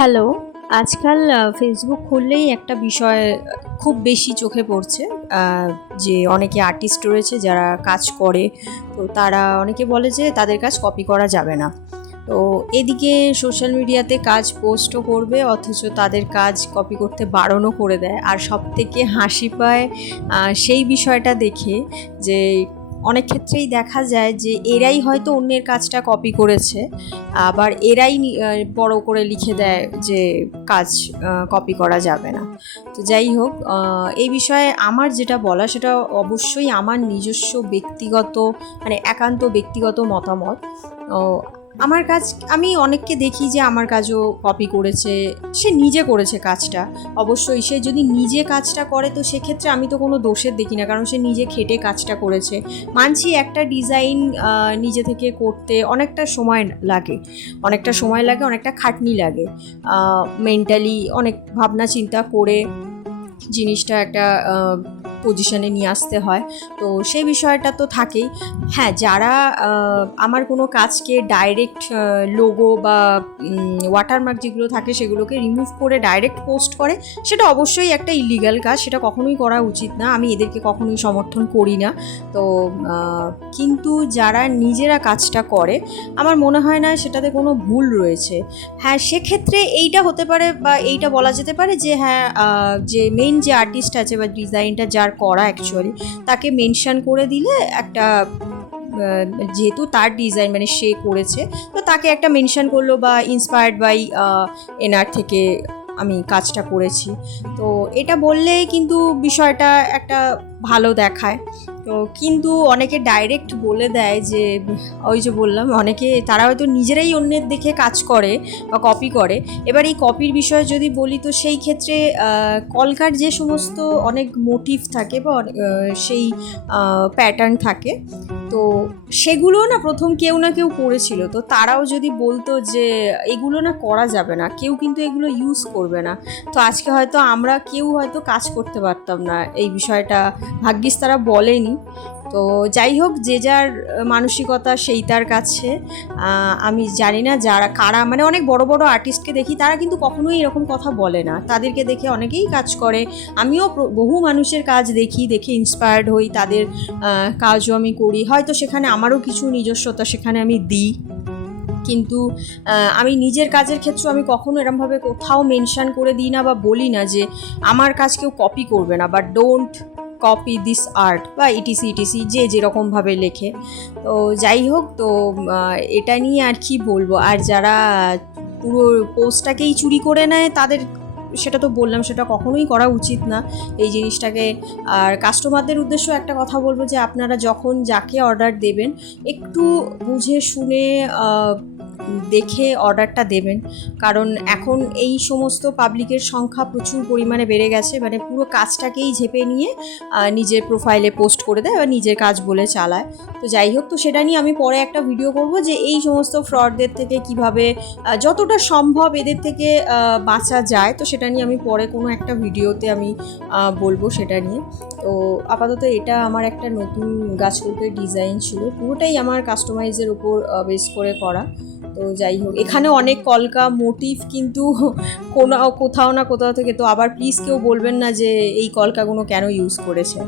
Hello. আজকাল Facebook খুললেই একটা বিষয় খুব বেশি চোখে পড়ছে। যে অনেকে আর্টিস্ট রয়েছে যারা কাজ করে, তো তারা অনেকে বলে যে তাদের কাজ কপি করা যাবে না। তো এদিকে সোশ্যাল মিডিয়াতে কাজ পোস্টও করবে, অথচ তাদের কাজ কপি করতে বারণও করে দেয়। আর সবথেকে হাসি পায় সেই বিষয়টা দেখে যে অনেক ক্ষেত্রেই দেখা যায় যে এরাই হয়তো অন্যের কাজটা কপি করেছে, আবার এরাই বড় করে লিখে দেয় যে কাজ কপি করা যাবে না। তো যাই হোক, এই বিষয়ে আমার যেটা বলা সেটা অবশ্যই আমার নিজস্ব ব্যক্তিগত, মানে একান্ত ব্যক্তিগত মতামত। আমার কাজ, আমি অনেককে দেখি যে আমার কাজও কপি করেছে, সে নিজে করেছে কাজটা। অবশ্যই সে যদি নিজে কাজটা করে তো সেক্ষেত্রে আমি তো কোনো দোষের দেখি না, কারণ সে নিজে খেটে কাজটা করেছে। মানছি একটা ডিজাইন নিজে থেকে করতে অনেকটা সময় লাগে, অনেকটা খাটনি লাগে, মেন্টালি অনেক ভাবনা চিন্তা করে জিনিসটা একটা পজিশনে নিয়ে আসতে হয়। তো সেই বিষয়টা তো থাকেই। হ্যাঁ, যারা আমার কোনো কাজকে ডাইরেক্ট লোগো বা ওয়াটারমার্ক যেগুলো থাকে সেগুলোকে রিমুভ করে ডাইরেক্ট পোস্ট করে, সেটা অবশ্যই একটা ইলিগাল কাজ, সেটা কখনোই করা উচিত না। আমি এদেরকে কখনোই সমর্থন করি না। তো কিন্তু যারা নিজেরা কাজটা করে, আমার মনে হয় না সেটাতে কোনো ভুল রয়েছে। হ্যাঁ, সেক্ষেত্রে এইটা হতে পারে বা এইটা বলা যেতে পারে যে হ্যাঁ, যে মেইন যে আর্টিস্ট আছে বা ডিজাইনটা যার করা অ্যাকচুয়ালি, তাকে মেনশন করে দিলে একটা, যেহেতু তার ডিজাইন মানে সে করেছে, তো তাকে একটা মেনশন করলো বা ইন্সপায়ার্ড বাই এনার থেকে আমি কাজটা করেছি, তো এটা বললেই কিন্তু বিষয়টা একটা ভালো দেখায়। তো কিন্তু অনেকে ডাইরেক্ট বলে দেয় যে, ওই যে বললাম, অনেকে তারা হয়তো নিজেরাই অন্যের দেখে কাজ করে বা কপি করে। এবার এই কপির বিষয়ে যদি বলি, তো সেই ক্ষেত্রে কলকার যে সমস্ত অনেক মোটিভ থাকে বা সেই প্যাটার্ন থাকে, তো সেগুলো না প্রথম কেউ না কেউ করেছিল, তো তারাও যদি বলতো যে এগুলো না করা যাবে না, কেউ কিন্তু এগুলো ইউজ করবে না, তো আজকে হয়তো আমরা কেউ হয়তো কাজ করতে পারতাম না। এই বিষয়টা ভাগ্যিস তারা বলেনি। তো যাই হোক, যে যার মানসিকতা সেই তার কাছে। আমি জানি না যারা কারা, মানে অনেক বড় বড় আর্টিস্টকে দেখি তারা কিন্তু কখনোই এরকম কথা বলে না, তাদেরকে দেখে অনেকেই কাজ করে। আমিও বহু মানুষের কাজ দেখে ইন্সপায়ার্ড হই, তাদের কাজও আমি করি, হয়তো সেখানে আমারও কিছু নিজস্বতা সেখানে আমি দিই। কিন্তু আমি নিজের কাজের ক্ষেত্রে আমি কখনো এরমভাবে কোথাও মেনশন করে দিই না বা বলি না যে আমার কাজ কেউ কপি করবে না, বা ডোন্ট কপি দিস আর্ট বা ইটিসি ইটিসি, যে যেরকমভাবে লেখে। তো যাই হোক, তো এটা নিয়ে আর কি বলবো। আর যারা পুরো পোস্টটাকেই চুরি করে নেয়, তাদের, সেটা তো বললাম, সেটা কখনোই করা উচিত না এই জিনিসটাকে। আর কাস্টমারদের উদ্দেশ্য একটা কথা বলবো যে আপনারা যখন যাকে অর্ডার দেবেন, একটু বুঝে শুনে দেখে অর্ডারটা দেবেন, কারণ এখন এই সমস্ত পাবলিকের সংখ্যা প্রচুর পরিমাণে বেড়ে গেছে, মানে পুরো কাজটাকেই ঝেপে নিয়ে নিজের প্রোফাইলে পোস্ট করে দেয় বা নিজের কাজ বলে চালায়। তো যাই হোক, তো সেটা নিয়ে আমি পরে একটা ভিডিও করব যে এই সমস্ত ফ্রডদের থেকে কিভাবে যতটা সম্ভব এদের থেকে বাঁচা যায়, তো সেটা নিয়ে আমি পরে কোনো একটা ভিডিওতে আমি বলবো সেটা নিয়ে। তো আপাতত এটা আমার একটা নতুন গাছকুলপের ডিজাইন ছিল, পুরোটাই আমার কাস্টমাইজের উপর বেস করে করা। তো যাই হোক, এখানে অনেক কলকা মোটিভ কিন্তু কোথাও না কোথাও থেকে, তো আবার প্লিজ কেউ বলবেন না যে এই কলকাগুলো কেন ইউজ করেছে।